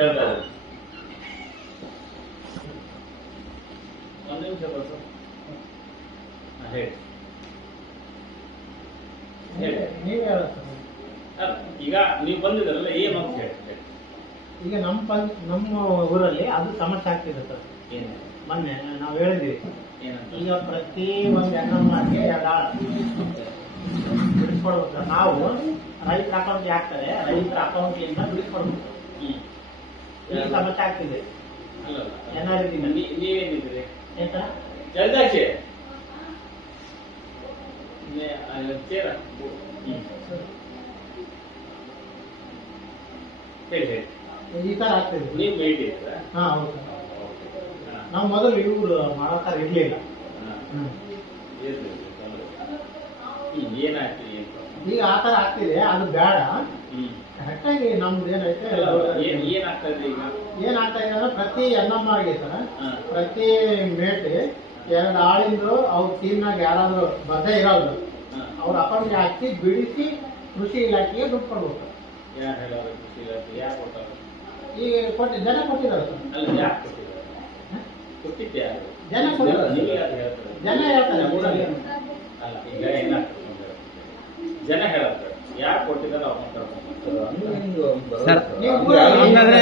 ಹೇಳ್ತಾ ಇದ್ದಾರೆ. ಒಂದು ನಿಮಿಷ ಬಸ್ ಹೇಳಿ ಹೇಳಿ. ನೀವೇ ಹೇಳ ಈಗ ನೀವು ಬಂದಿದ್ರಲ್ಲ ಏನು ಅಂತ ಹೇಳಿ. ಈಗ ನಮ್ಮ ಊರಲ್ಲಿ ಅದು ಸಮಸ್ಯೆ ಆಗ್ತಿದೆ ಸರ್. ಏನು ಮೊನ್ನೆ ನಾವು ಹೇಳಿದ್ವಿ ಏನಂತ ಈಗ ಪ್ರತಿ ಒಂದು ಹೆಣ್ಣಮ್ಮಗೆ 2 ಆಳು ಬಿಡಿಸ್ಕೊಡ್ಬೇಕು ಸರ್. ನಾವು ರೈತರ ಅಕೌಂಟ್ಗೆ ಹಾಕ್ತಾರೆ, ರೈತರ ಅಕೌಂಟ್ಲಿಂದ ಬಿಡಿಸ್ಕೊಡ್ಬೇಕು. ಈ ಸಮಸ್ಯೆ ಆಗ್ತಿದೆ. ಏನಾದ್ರು ನೀವೇನಿದ್ರಿ ಏನ್ ಸರ್? ಜಲ್ದಾಚೆ ಚೇರ ಹೇಳಿ ಹೇಳಿ. ಈ ತರ ಆಗ್ತಿದೆ. ನೀವು ಭೇಟಿ ಇದ್ರ? ಹಾ ಹೌದು ಸರ್. ನಾವು ಮೊದಲು ಇವ್ರು ಮಾಡೋಕಾರ ಇರ್ಲಿಲ್ಲ. ಏನಾಗ್ತದೆ ಈಗ ಆ ತರ ಆಗ್ತಿದೆ, ಅದು ಬೇಡ. ಕರೆಕ್ಟಾಗಿ ನಮ್ದು ಏನೈತೆ ಏನಾಗ್ತಾ ಇದೆ ಈಗ? ಏನಾಗ್ತಾ ಇದೆ ಅಂದ್ರೆ ಪ್ರತಿ ಹೆಣ್ಣಮ್ಮಗೆ ಸರ್, ಪ್ರತಿ ಮೇಟ್ 2 ಆಳಿಂದು ಅವ್ರ ಟೀಮ್ನಾಗ ಯಾರಾದ್ರೂ ಬದ್ಧ ಇರೋದು ಅವ್ರ ಅಕೌಂಟ್ಗೆ ಹಾಕಿ ಬಿಡಿಸಿ ಕೃಷಿ ಇಲಾಖೆಗೆ ದುಡ್ಡು ಕೊಡ್ಬೇಕು. ಯಾರು ಹೇಳೋರು ಕೃಷಿ ಇಲಾಖೆ ಯಾರು ಕೊಟ್ಟಾರ? ಈಗ ಜನ ಕೊಟ್ಟಿದ್ದಾರೆ ಸರ್. ಅಲ್ಲ ಯಾಕೆ ಕೊಟ್ಟಿದ್ದಾರೆ? ಕೊಟ್ಟಿದ್ದೆ ಯಾರು? ಜನ ಕೊಟ್ಟಿದ್ದಾರೆ. ನೀವು ಯಾರು ಹೇಳ್ತಾರೆ? ಜನ ಹೇಳ್ತಾರೆ ಊರಲ್ಲಿ. ಅಲ್ಲ ಈಗ ಏನಾಗ್ತದೆ ಜನ ಹೇಳ್ತಾರೆ ಯಾರು ಕೊಟ್ಟಿದ್ದಾರೆ ಅವ್ರನ್ನ ಸರ್. ಹಂಗಾದ್ರೆ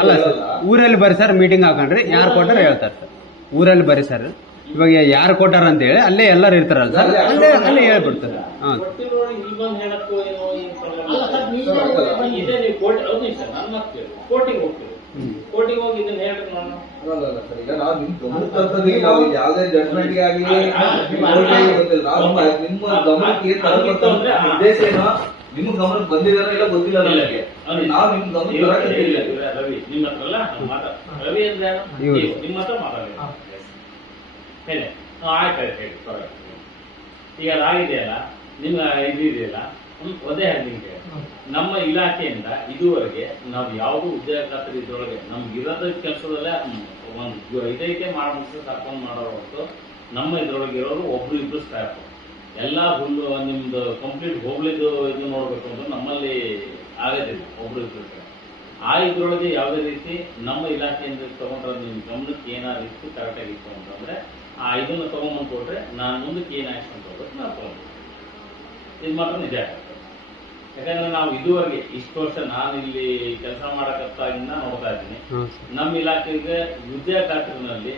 ಅಲ್ಲ ಸರ್, ಊರಲ್ಲಿ ಬರ್ರಿ ಸರ್, ಮೀಟಿಂಗ್ ಹಾಕೊಂಡ್ರಿ ಯಾರು ಕೊಟ್ಟಾರ ಹೇಳ್ತಾರೆ ಸರ್. ಊರಲ್ಲಿ ಬರ್ರಿ ಸರ್, ಇವಾಗ ಯಾರು ಕೊಟ್ಟಾರ ಅಂತ ಹೇಳಿ ಅಲ್ಲೇ ಎಲ್ಲರೂ ಇರ್ತಾರಲ್ಲ ಸರ್, ಅಲ್ಲೇ ಹೇಳ್ಬಿಡ್ತಾರೆ. ಹಾ ಇದೇ ನೀವು ಕೋರ್ಟ್ ಹೌದು ಸರ್, ನನ್ನ ಮಾತು ಕೋರ್ಟಿಗೆ ಹೋಗ್ತೀವಿ. ಕೋರ್ಟಿಗೆ ಹೋಗಿ ಇದನ್ನ ಹೇಳ್ಬೇಕು ನಾನು. ಈಗ ನಾವು ನಿಮ್ ಗಮನ ತರ್ತದೆ, ನಾವು ಯಾವುದೇ ಜಡ್ಜ್ಮೆಂಟ್ ಆಗಲಿ ನಿಮ್ಮ ಗಮನಕ್ಕೆ ತರಬೇಕು ಉದ್ದೇಶ ಏನೋ ನಿಮ್ಮ ಗಮನಕ್ಕೆ ಬಂದಿದಾರ ಇಲ್ಲ ಗೊತ್ತಿಲ್ಲ ನನಗೆ. ನಾವು ನಿಮ್ ಗಮನ ರವಿ ನಿಮ್ಮ ಹತ್ರ ಅಲ್ಲ ರವಿ ಅಂದ್ರೆ ನಿಮ್ಮ ಹತ್ರ ಮಾತಾಡಿ ಹೇಳಿ. ಆಯ್ತು ಹೇಳಿ. ಈಗ ಅದಾಗಿದೆಯಲ್ಲ ನಿಮ್ಗೆ ಇದೆಯಲ್ಲ ಅದೇ ನಿಮ್ಗೆ ನಮ್ಮ ಇಲಾಖೆಯಿಂದ ಇದುವರೆಗೆ ನಾವು ಯಾವುದು ಉದ್ಯೋಗ ಖಾತ್ರಿ ಇದ್ರೊಳಗೆ ನಮ್ಗೆ ಇರೋದ ಕೆಲಸದಲ್ಲೇ ಒಂದು ಇದೈತೆ ಮಾಡಿ ಮುಗಿಸಿ ಸಾಕೊಂಡು ಮಾಡೋರು ಹೊರತು ನಮ್ಮ ಇದ್ರೊಳಗೆ ಇರೋರು ಒಬ್ರು ಇಬ್ರು ಸ್ಟಾಫ್ ಎಲ್ಲ ಹುಲ್ಲು ನಿಮ್ದು ಕಂಪ್ಲೀಟ್ ಹೋಗ್ಲಿದ್ದು ಇದು ನೋಡ್ಬೇಕು ಅಂದ್ರೆ ನಮ್ಮಲ್ಲಿ ಆಗೋದಿಲ್ಲ ಒಬ್ರು ಇಬ್ರು. ಆ ಇದ್ರೊಳಗೆ ಯಾವುದೇ ರೀತಿ ನಮ್ಮ ಇಲಾಖೆಯಿಂದ ತಗೊಂಡ್ರೆ ನಿಮ್ ಗಮನಕ್ಕೆ ಏನಾದ್ರು ಇತ್ತು ಕರೆಕ್ಟಾಗಿ ಇತ್ತು ಅಂತಂದ್ರೆ ಆ ಇದನ್ನು ತಗೊಂಡ್ಬಂದು ಕೊಟ್ರೆ ನಾನು ಮುಂದಕ್ಕೆ ಏನು ಆಕ್ಷನ್ ತಗೋಬೇಕು ನಾವು ತಗೊಂಡು ಇದು ಮಾತ್ರ ನಿಜ. ಯಾಕಂದ್ರೆ ನಾವು ಇದುವರೆಗೆ ಇಷ್ಟು ವರ್ಷ ನಾನು ಇಲ್ಲಿ ಕೆಲಸ ಮಾಡಕತ್ತಾಗಿಂದ ನೋಡ್ತಾ ಇದ್ದೀನಿ, ನಮ್ಮ ಇಲಾಖೆಗೆ ಉದ್ಯೋಗ ಖಾತ್ರಿನಲ್ಲಿ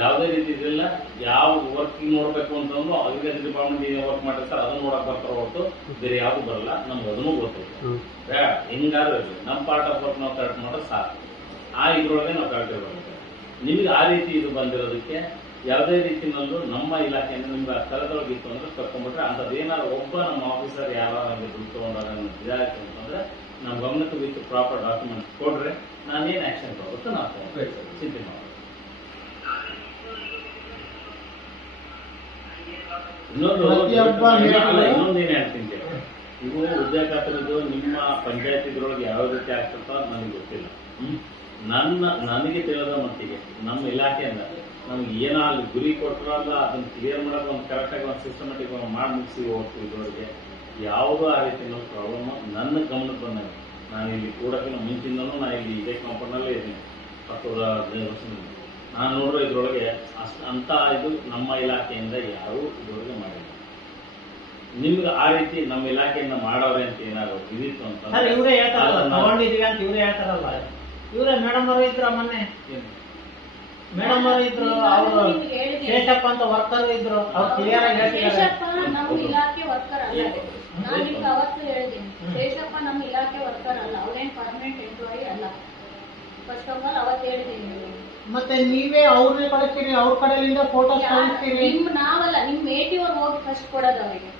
ಯಾವುದೇ ರೀತಿ ಇದಿಲ್ಲ. ಯಾವ ವರ್ಕಿಂಗ್ ನೋಡ್ಬೇಕು ಅಂತಂದ್ರು ಅಗ್ರಿಕಲ್ಚರ್ ಡಿಪಾರ್ಟ್ಮೆಂಟ್ ವರ್ಕ್ ಮಾಡಿರ್ತಾರೆ ಅದನ್ನ ನೋಡಕ್ ಬರ್ತಾರ ಹೊರತು ಬೇರೆ ಯಾವ್ದು ಬರಲ್ಲ. ನಮ್ಗೆ ಅದನ್ನು ಗೊತ್ತೈತೆ. ಬೇಡ ಹೆಂಗಾದ್ರೂ ಇರಲಿ ನಮ್ಮ ಪಾರ್ಟ್ ಆಫ್ ವರ್ಕ್ ನಾವು ಕರೆಕ್ಟ್ ಮಾಡೋದು ಸಾಕು. ಆ ಇದ್ರೊಳಗೆ ನಾವು ಕರೆಕ್ಟ್ ಇರಬೇಕು. ನಿಮ್ಗೆ ಆ ರೀತಿ ಇದು ಬಂದಿರೋದಕ್ಕೆ ಯಾವುದೇ ರೀತಿನಲ್ಲೂ ನಮ್ಮ ಇಲಾಖೆಯಿಂದ ನಿಮ್ಗೆ ಆ ಸ್ಥಳದೊಳಗೆ ಇತ್ತು ಅಂದ್ರೆ ಕರ್ಕೊಂಡ್ಬಿಟ್ರೆ ಅಂಥದ್ದೇನಾದ್ರು ಒಬ್ಬ ನಮ್ಮ ಆಫೀಸರ್ ಯಾರು ದುಡ್ಡು ತಗೊಂಡಾಗ ಇದಾಯ್ತು ಅಂತಂದ್ರೆ ನಮ್ಮ ಗಮನಕ್ಕೆ ವಿತ್ ಪ್ರಾಪರ್ ಡಾಕ್ಯುಮೆಂಟ್ ಕೊಡ್ರೆ ನಾನೇನು ಆಕ್ಷನ್ ತಗೋಬೇಕು ನಾವು ಚಿಂತೆ ಮಾಡಿ. ಇನ್ನೊಂದೇನು ಹೇಳ್ತೀನಿ, ಇವು ಉದ್ಯೋಗ ಖಾತ್ರಿದು ನಿಮ್ಮ ಪಂಚಾಯತ್ ಇದ್ರೊಳಗೆ ಯಾವ ರೀತಿ ಆಗ್ತಿರ್ತೋ ನನಗೆ ಗೊತ್ತಿಲ್ಲ. ನನಗೆ ತಿಳಿದ ಮಟ್ಟಿಗೆ ನಮ್ಮ ಇಲಾಖೆಯಿಂದ ನಮ್ಗೆ ಏನೋ ಅಲ್ಲಿ ಗುರಿ ಕೊಟ್ಟರಲ್ಲ ಅದನ್ನ ಕ್ಲಿಯರ್ ಮಾಡೋಕೆ ಒಂದು ಕರೆಕ್ಟಾಗಿ ಒಂದು ಸಿಸ್ಟಮೆಟಿಕ್ ಮಾಡಿ ಮುಗಿಸಿ ಹೋಗ್ತೀವಿ. ಇದ್ರೊಳಗೆ ಯಾವುದೋ ಆ ರೀತಿ ಪ್ರಾಬ್ಲಮ್ ನನ್ನ ಗಮನಕ್ಕೆ ಬಂದಾಗ ನಾನು ಇಲ್ಲಿ ಕೂಡಕ್ಕಿಂತ ಮುಂಚಿಂದನೂ ನಾನು ಇಲ್ಲಿ ಇದೇ ಕಂಪನಿಯಲ್ಲೇ ಇದ್ದೀನಿ 10-15 ವರ್ಷದಿಂದ. ನಾನು ನೋಡೋ ಇದ್ರೊಳಗೆ ಅಂತ ಇದು ನಮ್ಮ ಇಲಾಖೆಯಿಂದ ಯಾರೂ ಇದ್ರೊಳಗೆ ಮಾಡಿಲ್ಲ. ನಿಮ್ಗೆ ಆ ರೀತಿ ನಮ್ಮ ಇಲಾಖೆಯಿಂದ ಮಾಡೋರೆ ಅಂತ ಏನಾದ್ರು ಇದಿತ್ತು ಅಂತ ಇವರೇ ಹೇಳ್ತಾರಲ್ಲ ತಗೊಂಡಿದೀವಿ ಅಂತ ಇವರೇ ಹೇಳ್ತಾರಲ್ಲ. ಇವರೇ ಮೇಡಮ್ ಅವರು ಇದ್ರ ಮೊನ್ನೆ ಮೇಡಮ್ ಅವರು ಇದ್ರು, ಅವರು ಶೇಷಪ್ಪ ಅಂತ ವರ್ಕರ್ ಇದ್ರು, ಅವ್ರು ಕ್ಲಿಯರ್ ಆಗಿ ಹೇಳ್ತಿದ್ದಾರೆ. ನಮ್ಮ ಇಲಾಖೆ ವರ್ಕರ್ ಅಲ್ಲ. ನಾನು ನಿಮ್ಗೆ ಅವತ್ತು ಹೇಳಿದ್ದೀನಿ, ಶೇಷಪ್ಪ ನಮ್ಮ ಇಲಾಖೆ ವರ್ಕರ್ ಅಲ್ಲ, ಅವ್ರೇನ್ ಪರ್ಮನೆಂಟ್ ಎಂಪ್ಲಾಯಿ ಅಲ್ಲ. ಫಸ್ಟ್ ಆಫ್ ಆಲ್ ಅವತ್ತು ಹೇಳಿದ್ದೀನಿ. ಮತ್ತೆ ನೀವೇ ಅವ್ರನ್ನೇ ಕಳಿಸ್ತೀರಿ, ಅವ್ರ ಕಡೆಯಿಂದ ಫೋಟೋಸ್ ಕಳಿಸ್ತೀರಿ. ನಾವಲ್ಲ, ನಿಮ್ ಏಟಿ ಅವ್ರು ಹೋಗಿ ಫಸ್ಟ್ ಕೊಡೋದು ಅವರಿಗೆ.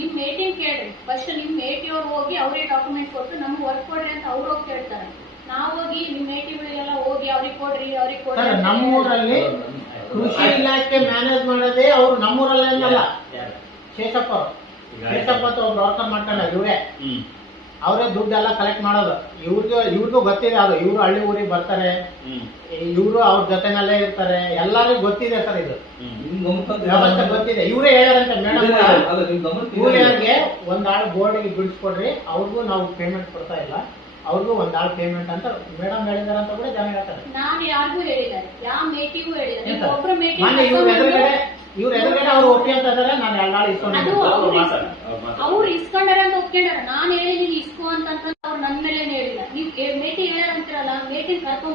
ನಿಮ್ ಏಟಿ ಕೇಳ್ರಿ ಫಸ್ಟ್, ನಿಮ್ ಏಟಿ ಅವ್ರು ಹೋಗಿ ಅವರೇ ಡಾಕ್ಯುಮೆಂಟ್ ಕೊಟ್ಟು ನಮ್ಗೆ ವರ್ಕ್ ಕೊಡ್ರಿ ಅಂತ ಅವ್ರು ಹೋಗಿ ಕೇಳ್ತಾರೆ. ನಾವ್ ಹೋಗಿ ನಿಮ್ ಏಟಿಗಳಿಗೆಲ್ಲ ಹೋಗಿ ಅವ್ರಿಗೆ ಕೊಡ್ರಿ ಅವ್ರಿಗೆ ಕೊಡ್ರಿ. ನಮ್ಮೂರಲ್ಲಿ ಕೃಷಿ ಇಲಾಖೆ ಮ್ಯಾನೇಜ್ ಮಾಡೋದೇ ಅವ್ರು, ನಮ್ಮೂರಲ್ಲೇ ಅಲ್ಲ ಶೇಷಪ್ಪ ಅವರು. ಶೇಷಪ್ಪ ಅಂತ ಒಬ್ರು ವರ್ಕರ್ ಮಾಡ್ಕೊಂಡ ಇವರೇ, ಅವರೇ ದುಡ್ಡೆಲ್ಲ ಕಲೆಕ್ಟ್ ಮಾಡೋದು. ಇವ್ರಿಗೂ ಗೊತ್ತಿದೆ ಅದು. ಇವ್ರು ಹಳ್ಳಿ ಊರಿಗೆ ಬರ್ತಾರೆ, ಇವ್ರು ಅವ್ರ ಜೊತೆನಲ್ಲೇ ಇರ್ತಾರೆ, ಎಲ್ಲರಿಗೂ ಗೊತ್ತಿದೆ ಸರ್. ಇದು ವ್ಯವಸ್ಥೆ ಗೊತ್ತಿದೆ. ಇವರೇ ಹೇಳ್ಯಾರಂತೆ ಮೇಡಮ್, ಊರಿಗೆ 1 ಆಳು ಬೋರ್ಡಿಗೆ ಬಿಡಿಸ್ಕೊಡ್ರಿ, ಅವ್ರಿಗೂ ನಾವು ಪೇಮೆಂಟ್ ಕೊಡ್ತಾ ಇಲ್ಲ, ಅವ್ರಿಗೂ ಒಂದ್ ಆಳ್ ಪೇಮೆಂಟ್ ಅಂತ ಮೇಡಮ್ ಹೇಳಿದಾರೆ ಅಂತ ಕೂಡ ಜನ ಹೇಳ್ತಾರೆ. ನಾನು ಯಾರಿಗೂ ಹೇಳಿಲ್ಲ, ಯಾವ ಮೇಟಿಗೂ ಹೇಳಿಲ್ಲ. ಏನ್ ನೀವು ಸರ್? ಒಬ್ರು ಮೇಟಿ ಮೊನ್ನೆ ಇವ್ರ ಎದುರುಗಡೆ ಅವ್ರು ಓಕೆ ಅಂತ ಇದಾರೆ, ನಾನು 2 ಆಳು ಇಸ್ಕೊಂಡು ಅದು ಮಾತಾಡಿ, ಅವ್ರು ಮಾತಾಡಿ. ಅವ್ರು ಇಸ್ಕೊಂಡಾರ ಅಂತ ಒಪ್ಕೊಂಡಾರ. ನಾನು ಹೇಳಿ ನೀನು ಇಸ್ಕೋ ಅಂತ ಅವ್ರು ನನ್ನ ಮೇಲೆ ಹೇಳಿಲ್ಲ. ನೀವು ಮೇಟಿ ಹೇಳ್ಯಾರ ಅಂತಿರಲ್ಲ, ಮೇಟಿ ಕರ್ಕೊಂಡ್